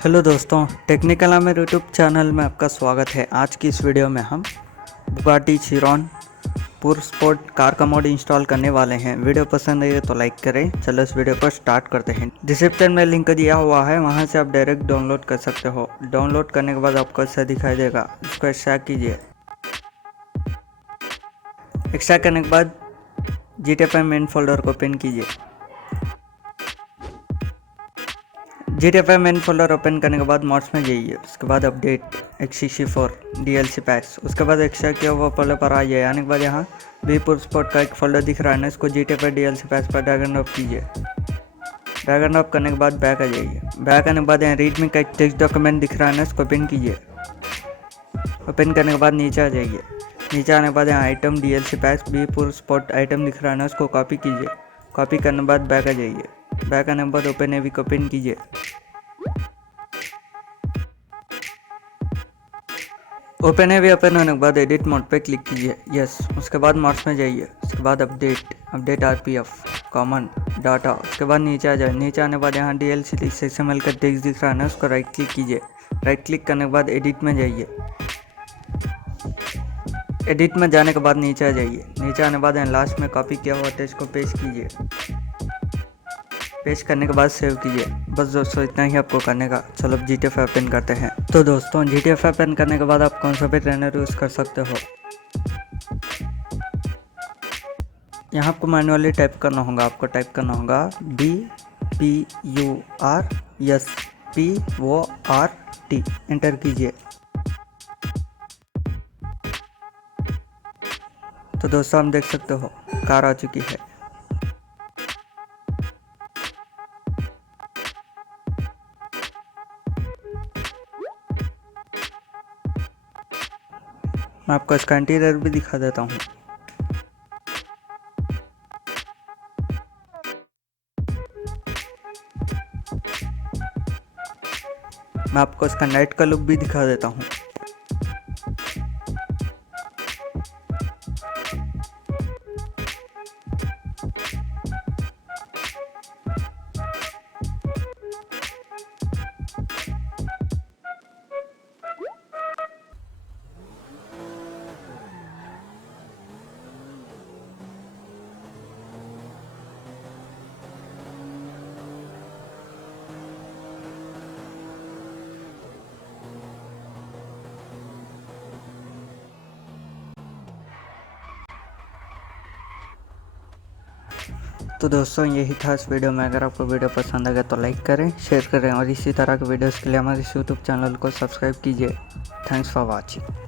Hello दोस्तों, technical Amer YouTube channel में आपका स्वागत है। आज की इस वीडियो में हम बुगाटी चिरॉन पुर स्पोर्ट कार का मोड इंस्टॉल करने वाले हैं। वीडियो पसंद आई तो लाइक करें। चलो इस वीडियो को स्टार्ट करते हैं। डिस्क्रिप्शन में लिंक दिया हुआ है, वहां से आप डायरेक्ट डाउनलोड कर सकते हो। डाउनलोड करने के बाद आपको ऐसा दिखाई देगा, इसको एक्सट्रैक्ट कीजिए। एक्सट्रैक्ट करने के बाद GTFI मेन फोल्डर को ओपन कीजिए। GTFI मेन फोल्डर ओपन करने के बाद मॉड्स में जाइए। उसके बाद अपडेट x64 DLC पैक्स। उसके बाद एक्स्ट्रा किया हुआ फोल्डर पर आइए। आने के बाद यहाँ bpursport का एक फोल्डर दिख रहा है ना, इसको GTFI DLC पैक्स पर ड्रैग एंड ड्रॉप कीजिए। ड्रैग एंड ड्रॉप करने के बाद बैक आ जाइए। बैक आने के बाद यहाँ रीड में का एक टेक्स्ट डॉक्यूमेंट दिख रहा है ना, इसको ओपन कीजिए। ओपन करने के बाद नीचे आ जाइए। नीचे आने के बाद यहाँ item DLC PACS bpursport item दिख रहा है ना, उसको कॉपी कीजिए। कॉपी करने के बाद बैक आ जाइए। बैक आने के बाद ओपन एवी को ओपन कीजिए। ओपन एवी ओपन होने के बाद एडिट मोड पे क्लिक कीजिए। यस। उसके बाद मोड्स में जाइए। उसके बाद अपडेट RPF कॉमन डाटा। उसके बाद नीचे आ जाए। नीचे आने के बाद यहाँ DLC XML का टेक्स्ट दिख रहा है ना, उसको राइट क्लिक कीजिए। राइट क्लिक करने के बाद एडिट में जाइए। एडिट में जाने के बाद नीचे आ जाइए। नीचे आने के बाद यहाँ लास्ट में कॉपी किया हुआ टेक्स्ट को पेस्ट कीजिए। पेस्ट करने के बाद सेव कीजिए। बस दोस्तों इतना ही आपको करने का। चलो अब GTFI ओपन करते हैं। तो दोस्तों GTFI ओपन करने के बाद आप कौन सा भी ट्रेनर यूज़ कर सकते हो। यहाँ आपको मैनुअली टाइप करना होगा। आपको टाइप करना होगा bpursport। एंटर कीजिए। तो दोस्तों हम देख सकते हो कार आ चुकी है। मैं आपको इसका इंटीरियर भी दिखा देता हूँ। मैं आपको इसका नाइट का लुक भी दिखा देता हूँ। तो दोस्तों यही था इस वीडियो में। अगर आपको वीडियो पसंद आ गया तो लाइक करें, शेयर करें और इसी तरह के वीडियोस के लिए हमारे YouTube चैनल को सब्सक्राइब कीजिए। Thanks for watching.